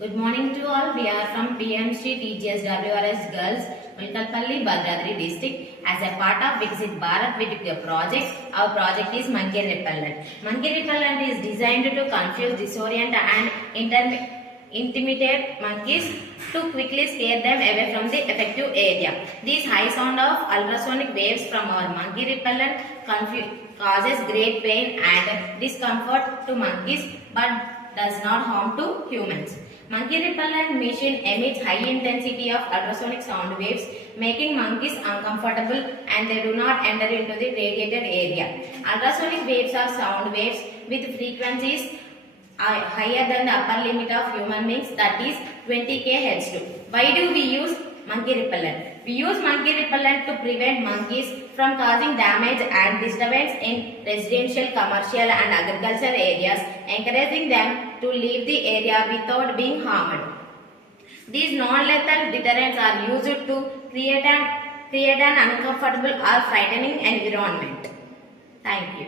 Good morning to all. We are from PMC TGSWRS Girls, Mulkalpalli, Bhadradri district. As a part of Viksit Bharat with project, our project is monkey repellent. Monkey repellent is designed to confuse, disorient and intimidate monkeys to quickly scare them away from the effective area. These high sound of ultrasonic waves from our monkey repellent causes great pain and discomfort to monkeys but does not harm to humans. Monkey repellent machine emits high intensity of ultrasonic sound waves, making monkeys uncomfortable and they do not enter into the radiated area. Ultrasonic waves are sound waves with frequencies higher than the upper limit of human beings, that is 20 kHz. Why do we use monkey repellent? We use monkey repellent to prevent monkeys from causing damage and disturbance in residential, commercial and agricultural areas, encouraging them to leave the area without being harmed. These non-lethal deterrents are used to create an uncomfortable or frightening environment. Thank you.